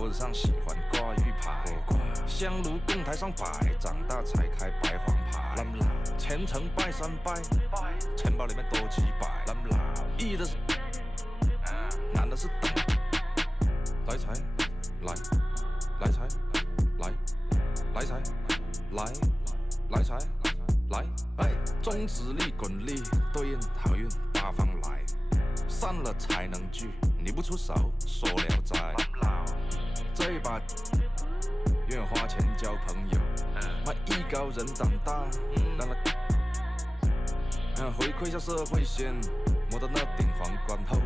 脖子上喜欢挂玉牌，香炉供台上摆，长大才开白黄牌。虔诚拜三拜，钱包里面多几百。易的是，难的是等。来财，来财，来财，来财，来。中指力滚力，对应好运八方来。散了才能聚，你不出手，说聊斋。这一把愿花钱交朋友，卖艺高人胆大，让他回馈下社会先，摸到那顶皇冠后，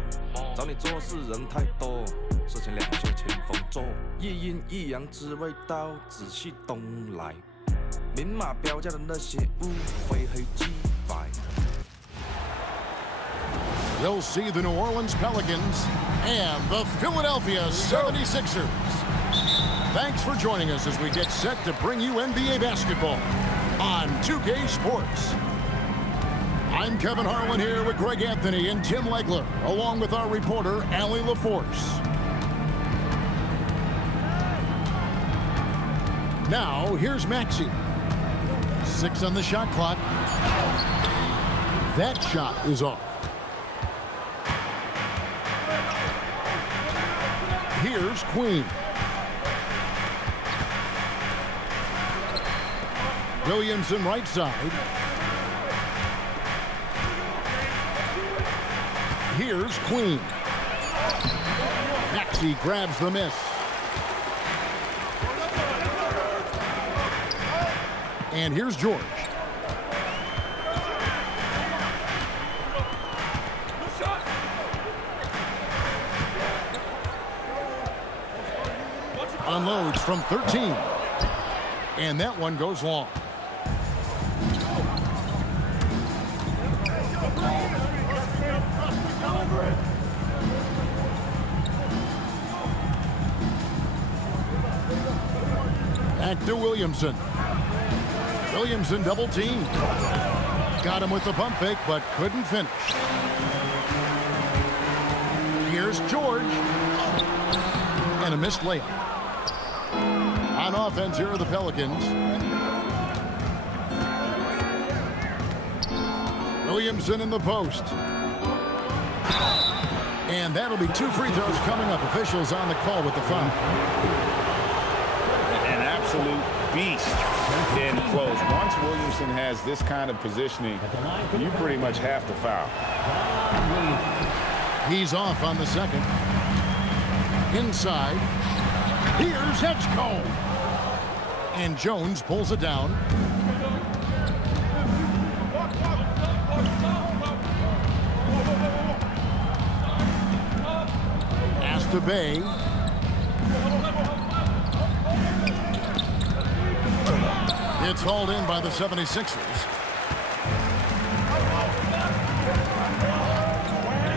找你做事人太多，事情两袖清风做，一阴一阳之谓道，仔细东来，明码标价的那些物，非黑即白。You'll see the New Orleans Pelicans and the Philadelphia 76ers. Thanks for joining us as we get set to bring you NBA basketball on 2K Sports. I'm Kevin Harlan here with Greg Anthony and Tim Legler, along with our reporter, Allie LaForce. Now, here's Maxey. 6 on the shot clock. That shot is off. Here's Queen. Williamson right side. Here's Queen. Maxey grabs the miss. And here's George. Unloads from 13. And that one goes long. Back to Williamson. Williamson double team. Got him with the pump fake, but couldn't finish. Here's George. And a missed layup. On offense, here are the Pelicans. Williamson in the post. And that'll be 2 free throws coming up. Officials on the call with the foul. An absolute beast in close. Once Williamson has this kind of positioning, you pretty much have to foul. He's off on the second. Inside. Here's Edgecombe. And Jones pulls it down. Pass to Bay. It's hauled in by the 76ers.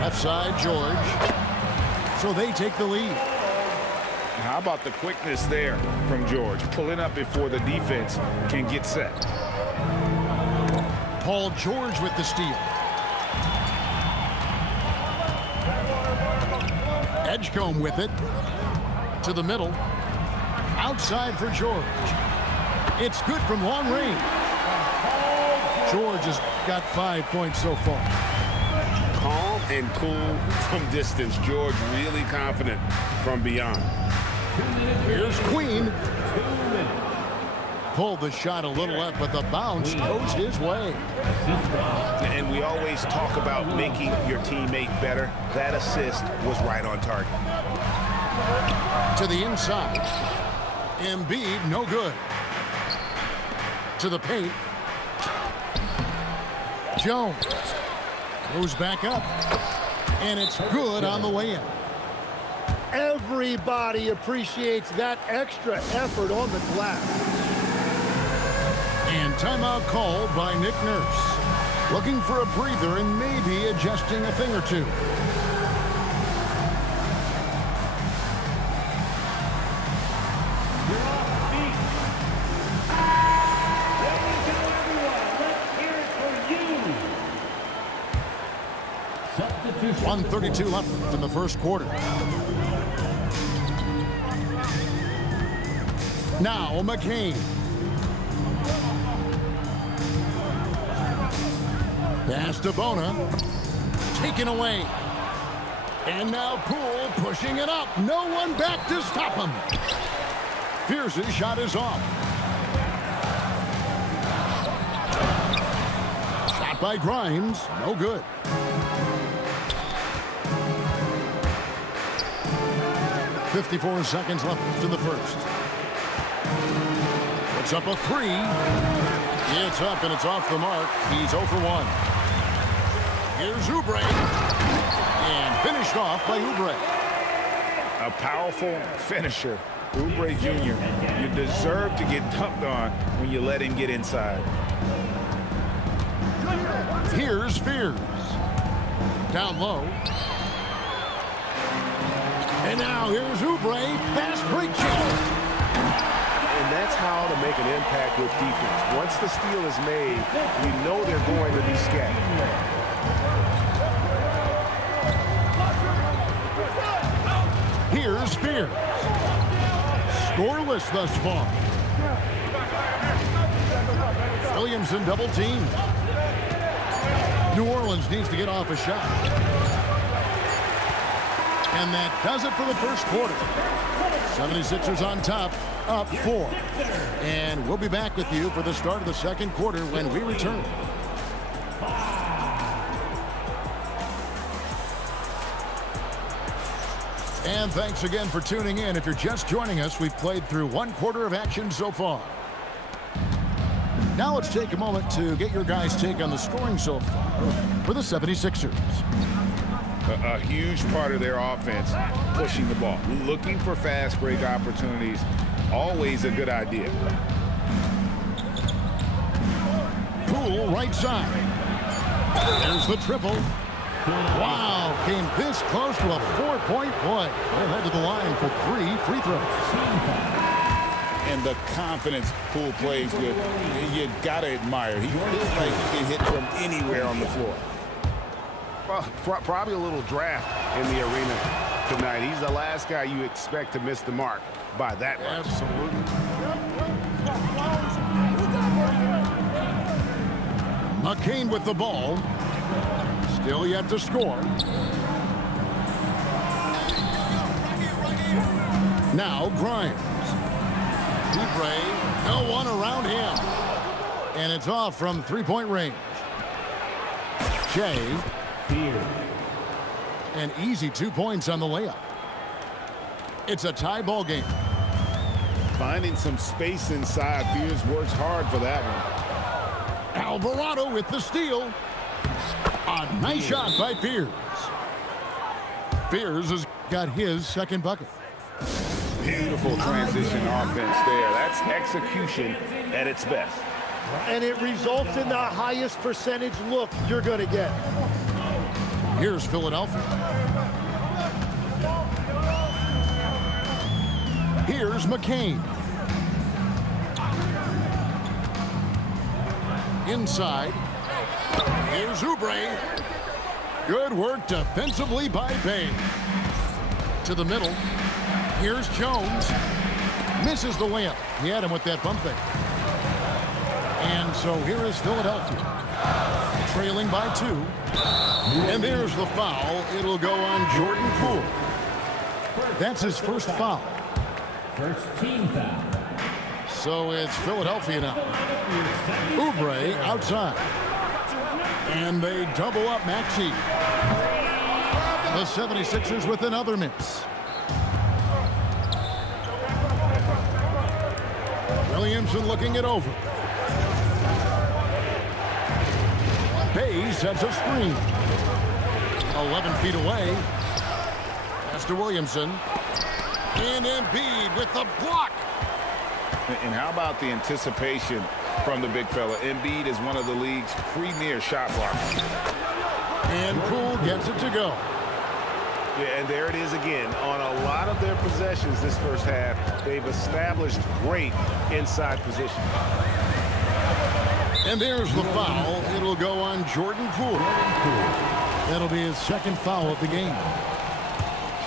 Left side, George. So they take the lead. How about the quickness there from George, pulling up before the defense can get set. Paul George with the steal. Edgecombe with it. To the middle. Outside for George. It's good from long range. George has got 5 points so far. Calm and cool from distance. George really confident from beyond. Here's Queen. Pulled the shot a little up, but the bounce goes his way. And we always talk about making your teammate better. That assist was right on target. To the inside. Embiid, no good. To the paint. Jones goes back up. And it's good on the way in. Everybody appreciates that extra effort on the glass. And timeout called by Nick Nurse. Looking for a breather and maybe adjusting a thing or two. You're off the beat. Ladies and everyone, let's hear it for you. Substitution. 1:32 left in the first quarter. Now McCain. Pass to Bona. Taken away. And now Poole pushing it up. No one back to stop him. Pierce's shot is off. Shot by Grimes. No good. .54 seconds left in the first. Puts up a three. It's up and it's off the mark. He's 0 for 1. Here's Oubre. And finished off by Oubre. A powerful finisher. Oubre Jr. You deserve to get dunked on when you let him get inside. Here's Fears. Down low. And now here's Oubre. Fast break chance. And that's how to make an impact with defense. Once the steal is made, you know they're going to be scattered. Here's Fears. Scoreless thus far. Williamson double team. New Orleans needs to get off a shot. And that does it for the first quarter. 76ers on top, up 4. And we'll be back with you for the start of the second quarter when we return. And thanks again for tuning in. If you're just joining us, we've played through 1 quarter of action so far. Now let's take a moment to get your guys' take on the scoring so far for the 76ers. A huge part of their offense, pushing the ball. Looking for fast break opportunities, always a good idea. Poole right side. There's the triple. Wow, came this close to a 4-point play. They'll head to the line for 3 free throws. And the confidence Poole plays with, you got to admire. He feels like he can hit from anywhere on the floor. Well, probably a little draft in the arena tonight. He's the last guy you expect to miss the mark by that much. Absolutely. McCain with the ball. Still yet to score. Now Grimes. Oubre, no one around him. And it's off from 3-point range. Shea. An easy 2 points on the layup. It's a tie ball game. Finding some space inside. Fears works hard for that one. Alvarado with the steal. A nice shot by Fears. Fears has got his second bucket. Beautiful transition offense there. That's execution at its best. And it results in the highest percentage look you're going to get. Here's Philadelphia. Here's McCain. Inside. Here's Oubre. Good work defensively by Bay. To the middle. Here's Jones. Misses the layup. He had him with that bump fake. And so here is Philadelphia. Trailing by 2. And there's the foul. It'll go on Jordan Poole. That's his first foul. First team foul. So it's Philadelphia now. Oubre outside. And they double up Maxey. The 76ers with another miss. Williamson looking it over. Bay sets a screen. 11 feet away. Pass to Williamson. And Embiid with the block. And how about the anticipation from the big fella? Embiid is one of the league's premier shot blockers. And Poole gets it to go. Yeah, and there it is again. On a lot of their possessions this first half, they've established great inside position. And there's the foul. It'll go on Jordan Poole. That'll be his second foul of the game.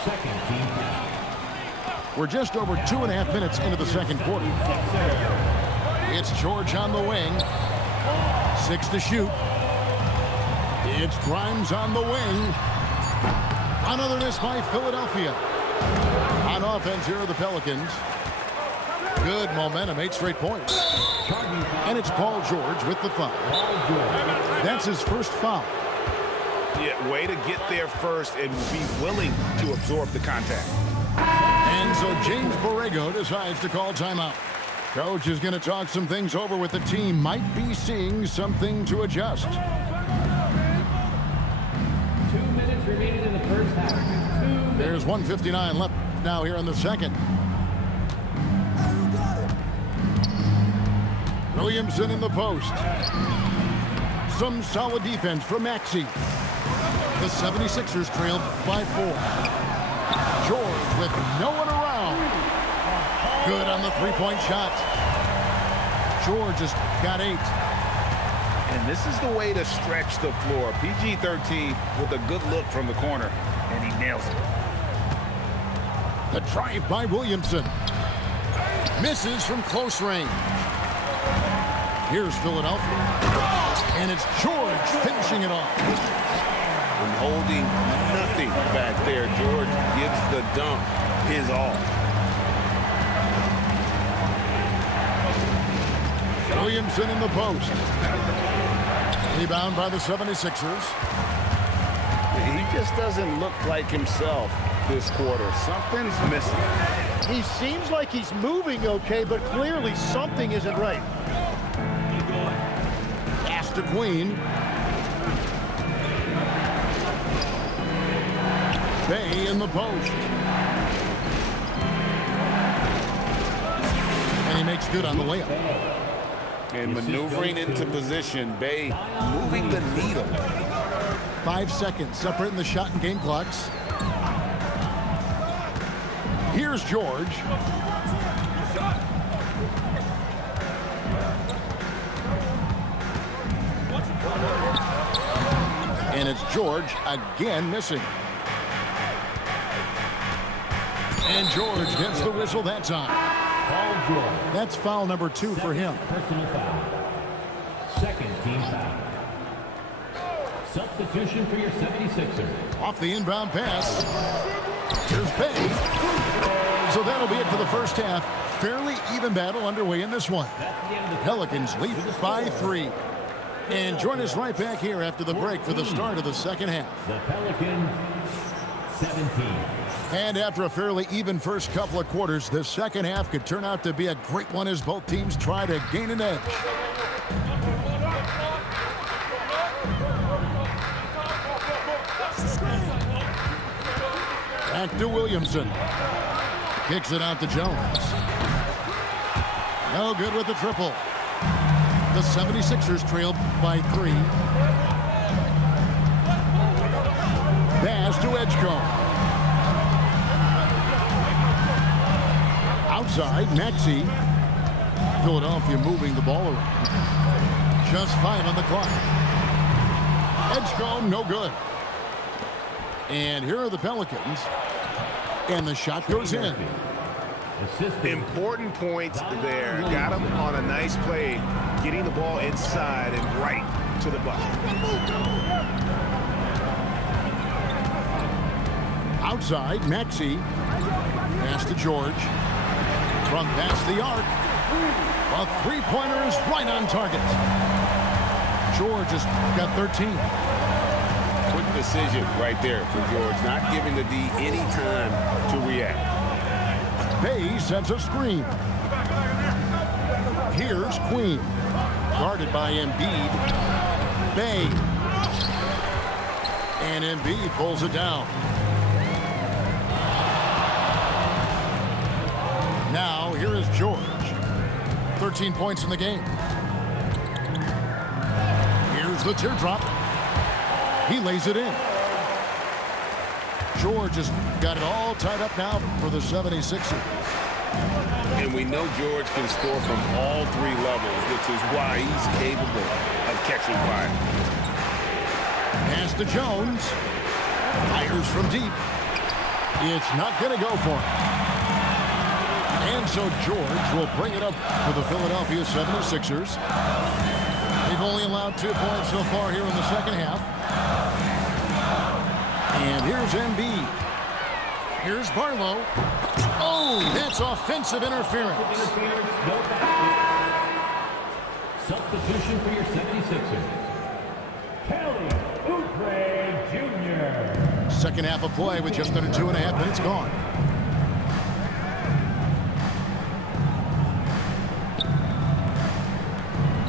Second team foul. We're just over 2.5 minutes into the second quarter. It's George on the wing. 6 to shoot. It's Grimes on the wing. Another miss by Philadelphia. On offense, here are the Pelicans. Good momentum, 8 straight points. And it's Paul George with the foul. That's his first foul. Yeah, way to get there first and be willing to absorb the contact. And so James Borrego decides to call timeout. Coach is going to talk some things over with the team. Might be seeing something to adjust. 2 minutes remaining in the first half. There's 1:59 left now here in the second. Williamson in the post. Some solid defense from Maxey. The 76ers trailed by 4. George with no one around. Good on the three-point shot. George has got 8. And this is the way to stretch the floor. PG-13 with a good look from the corner, and he nails it. The drive by Williamson. Misses from close range. Here's Philadelphia. And it's George finishing it off. And holding nothing back there, George gives the dunk his all. Williamson in the post. Rebound by the 76ers. He just doesn't look like himself this quarter. Something's missing. He seems like he's moving okay, but clearly something isn't right. Pass to Queen. Bay in the post. And he makes good on the layup. And maneuvering into position, Bay moving the needle. 5 seconds separating the shot and game clocks. Here's George. And it's George again missing. And George gets the whistle that time. Paul George. That's foul number 2 for him. Personal foul. Second team foul. Substitution for your 76ers. Off the inbound pass. Here's Bay. So that'll be it for the first half. Fairly even battle underway in this one. Pelicans lead by 3. And join us right back here after the break for the start of the second half. The Pelicans 17. And after a fairly even first couple of quarters, the second half could turn out to be a great one as both teams try to gain an edge. Back to Williamson. Kicks it out to Jones. No good with the triple. The 76ers trailed by 3. Pass to Edgecombe. Outside, Maxey. Philadelphia moving the ball around. Just 5 on the clock. Edgecombe, no good. And here are the Pelicans. And the shot goes in. Important points there. Got him on a nice play, getting the ball inside and right to the bucket. Outside, Maxey. Pass to George. From past the arc. A three-pointer is right on target. George has got 13. Quick decision right there for George, not giving the D any time to react. Bay sends a screen. Here's Queen. Guarded by Embiid. Bay. And Embiid pulls it down. Now, here is George. 13 points in the game. Here's the teardrop. He lays it in. George has got it all tied up now for the 76ers. And we know George can score from all 3 levels, which is why he's capable of catching fire. Pass to Jones. Fires from deep. It's not going to go for him. And so George will bring it up for the Philadelphia 76ers. They've only allowed 2 points so far here in the second half. And here's Embiid. Here's Barlow. Oh, that's offensive interference. Substitution for your 76ers. Kelly Oubre Jr. Second half of play with just under 2.5 minutes gone.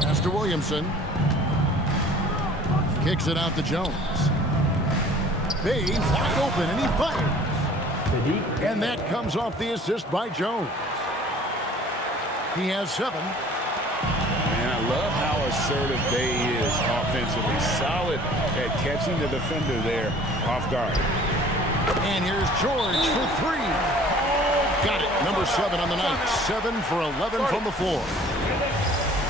Pass to Williamson. Kicks it out to Jones. Bay wide open, and he fires. And that comes off the assist by Jones. He has 7. And I love how assertive Bay is offensively. Solid at catching the defender there off guard. And here's George for 3. Got it. Number 7 on the night. 7 for 11 from the floor.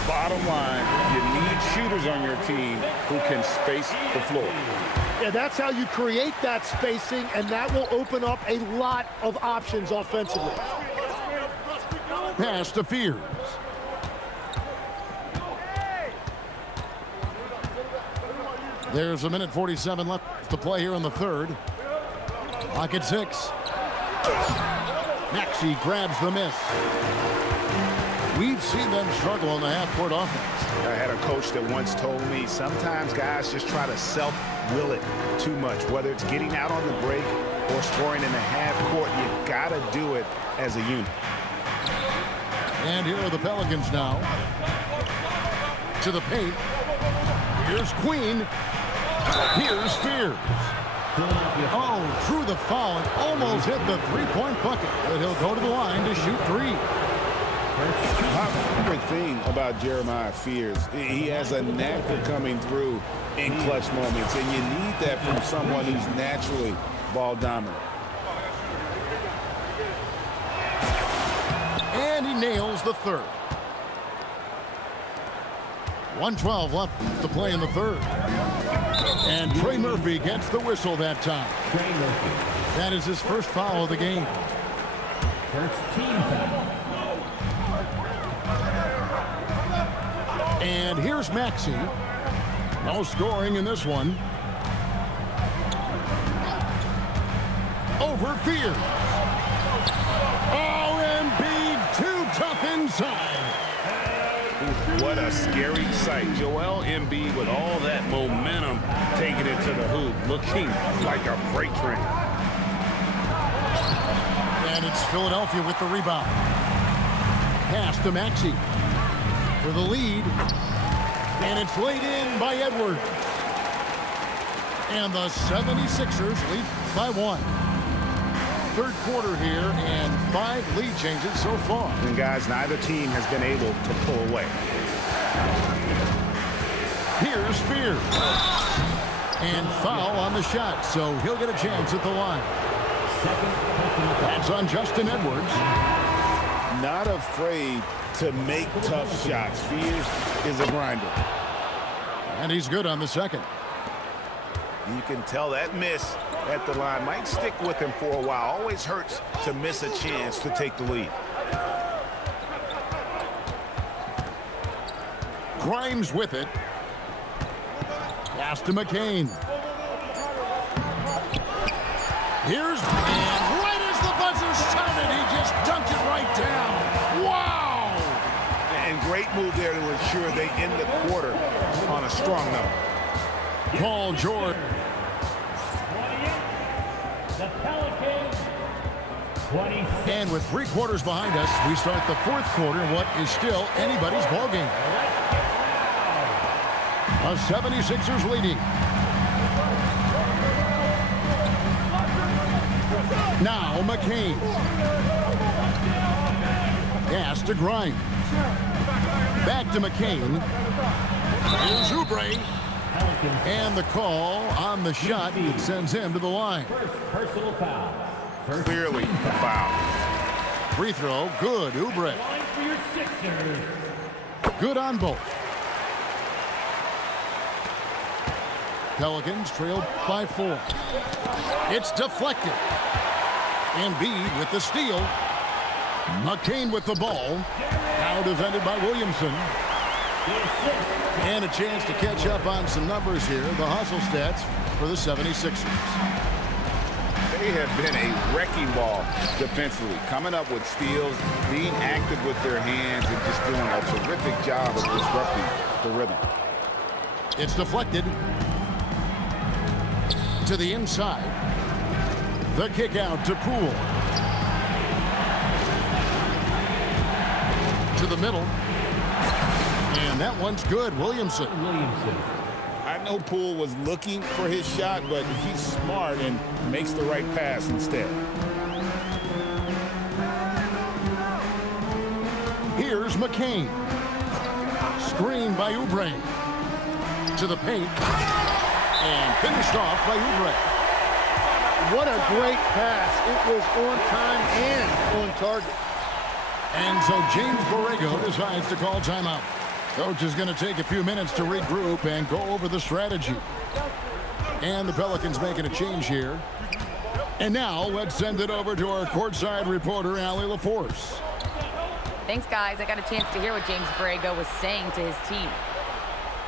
Bottom line, you need shooters on your team who can space the floor. Yeah, that's how you create that spacing, and that will open up a lot of options offensively. Pass to Fears. There's 1:47 left to play here in the third. Clock at 6. Maxey grabs the miss. We've seen them struggle on the half-court offense. I had a coach that once told me sometimes guys just try to self-will it too much, whether it's getting out on the break or scoring in the half-court. You got to do it as a unit. And here are the Pelicans now. To the paint. Here's Queen. Here's Fears. Oh, through the foul and almost hit the three-point bucket. But he'll go to the line to shoot 3. My favorite thing about Jeremiah Fears, he has a knack for coming through in clutch moments, and you need that from someone who's naturally ball dominant. And he nails the third. 1:12 left to play in the third. And Trey Murphy gets the whistle that time. Trey Murphy. That is his first foul of the game. First team foul. And here's Maxey. No scoring in this one. Over Fears. Oh, Embiid too tough inside. What a scary sight. Joel Embiid with all that momentum taking it to the hoop, looking like a freight train. And it's Philadelphia with the rebound. Pass to Maxey for the lead. And it's laid in by Edwards. And the 76ers lead by 1. Third quarter here and 5 lead changes so far. And guys, neither team has been able to pull away. Here's Fears. And foul on the shot, so he'll get a chance at the line. That's on Justin Edwards. Not afraid to make tough shots. Fears is a grinder. And he's good on the second. You can tell that miss at the line might stick with him for a while. Always hurts to miss a chance to take the lead. Grimes with it. Pass to McCain. Here's and right as the buzzer sounded, he just dunked it right down. Wow! And great move there to ensure they end the quarter on a strong note. Paul George. The Pelicans. 26. And with 3 quarters behind us, we start the fourth quarter in what is still anybody's ballgame. The 76ers leading. Now McCain. Pass to Grimes. Back to McCain. Here's Oubre. And the call on the shot that sends him to the line. First personal foul. Clearly a foul. Free throw, good. Oubre. Line for your Sixers. Good on both. Pelicans trailed by 4. It's deflected. Embiid with the steal. McCain with the ball. Now defended by Williamson. And a chance to catch up on some numbers here. The hustle stats for the 76ers. They have been a wrecking ball defensively, coming up with steals, being active with their hands, and just doing a terrific job of disrupting the rhythm. It's deflected to the inside. The kick out to Poole. To the middle. And that one's good. Williamson. I know Poole was looking for his shot, but he's smart and makes the right pass instead. Here's McCain. Screen by Oubre. To the paint. And finished off by Oubre. What a great pass. It was on time and on target. And so James Borrego decides to call timeout. Coach is going to take a few minutes to regroup and go over the strategy. And the Pelicans making a change here. And now let's send it over to our courtside reporter, Allie LaForce. Thanks, guys. I got a chance to hear what James Borrego was saying to his team.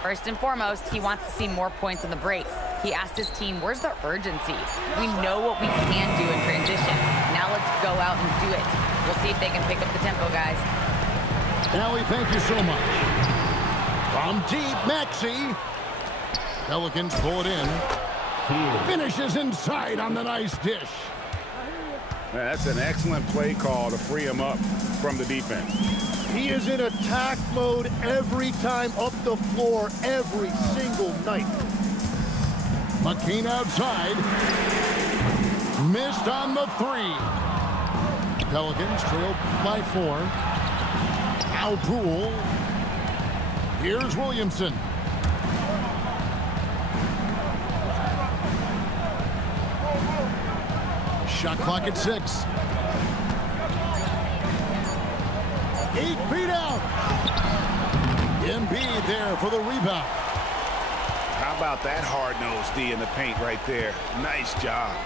First and foremost, he wants to see more points on the break. He asked his team, where's the urgency? We know what we can do in transition. Now let's go out and do it. We'll see if they can pick up the tempo, guys. Allie, thank you so much. From deep, Maxey. Pelicans pull it in. Finishes inside on the nice dish. Man, that's an excellent play call to free him up from the defense. He is in attack mode every time up the floor, every single night. McCain outside. Missed on the three. Pelicans trail by 4. Now Poole. Here's Williamson. Shot clock at 6. 8 feet out. Embiid there for the rebound. How about that hard-nosed D in the paint right there? Nice job.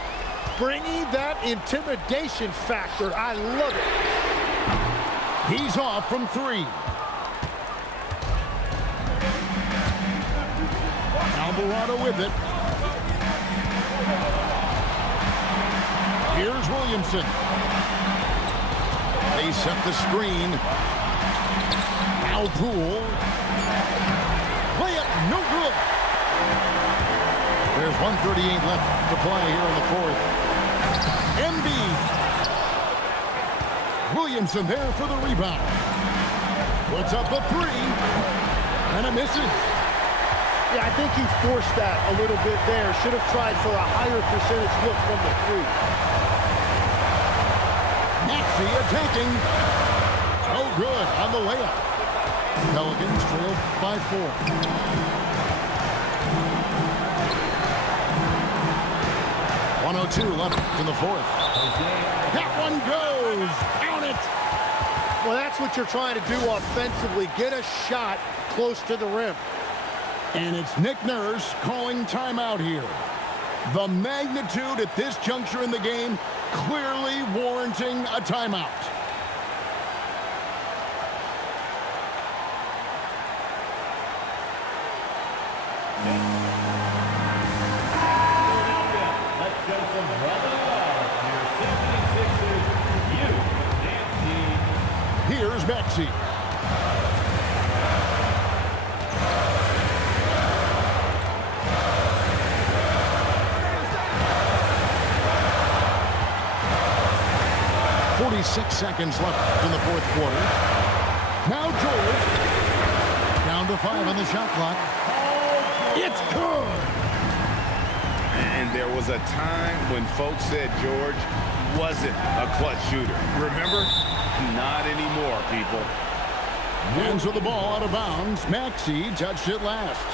Bringing that intimidation factor. I love it. He's off from 3. Alvarado with it. Here's Williamson. They set the screen. Now Poole. Layup, no good. There's 1:38 left to play here in the 4th. Embiid. Williamson there for the rebound. Puts up a 3. And it misses. Yeah, I think he forced that a little bit there. Should have tried for a higher percentage look from the 3. Maxey attacking. Oh, good on the layup. Pelicans trail by 4. .102 left in the 4th. That one goes. Count it. Well, that's what you're trying to do offensively. Get a shot close to the rim. And it's Nick Nurse calling timeout here. The magnitude at this juncture in the game clearly warranting a timeout. Let's show some brotherly love to your 76ers youth dance team. Here's Maxey. 46 seconds left in the 4th quarter. Now George. Down to 5 on the shot clock. It's good. And there was a time when folks said George wasn't a clutch shooter. Remember? Not anymore, people. Wins with the ball out of bounds. Maxey touched it last.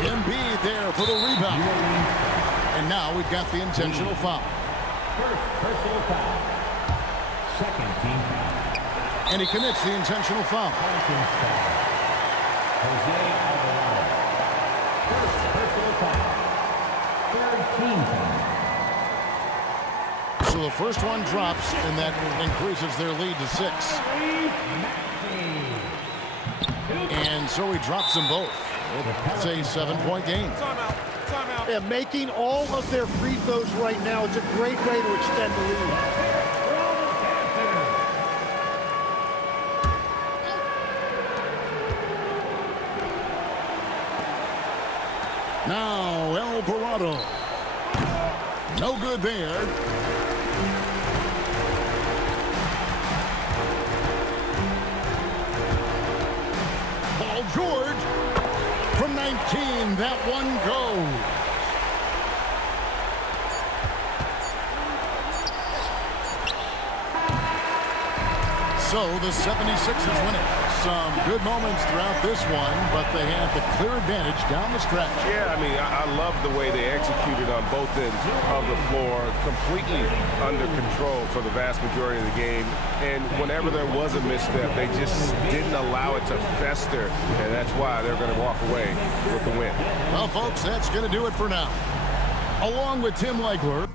Embiid there for the rebound. And now we've got the intentional foul. First personal foul. Second team foul. And he commits the intentional foul. Pelicans foul. Jose Alvarado. team foul. So the first one drops, and that increases their lead to 6. And so he drops them both. It's a 7-point game. Yeah, making all of their free throws right now, it's a great way to extend the lead. Now Alvarado. No good there. Paul George from 19. That one goes. So the 76ers win it. Some good moments throughout this one, but they have the clear advantage down the stretch. Yeah, I mean, I love the way they executed on both ends of the floor, completely under control for the vast majority of the game. And whenever there was a misstep, they just didn't allow it to fester, and that's why they're going to walk away with the win. Well, folks, that's going to do it for now. Along with Tim Legler,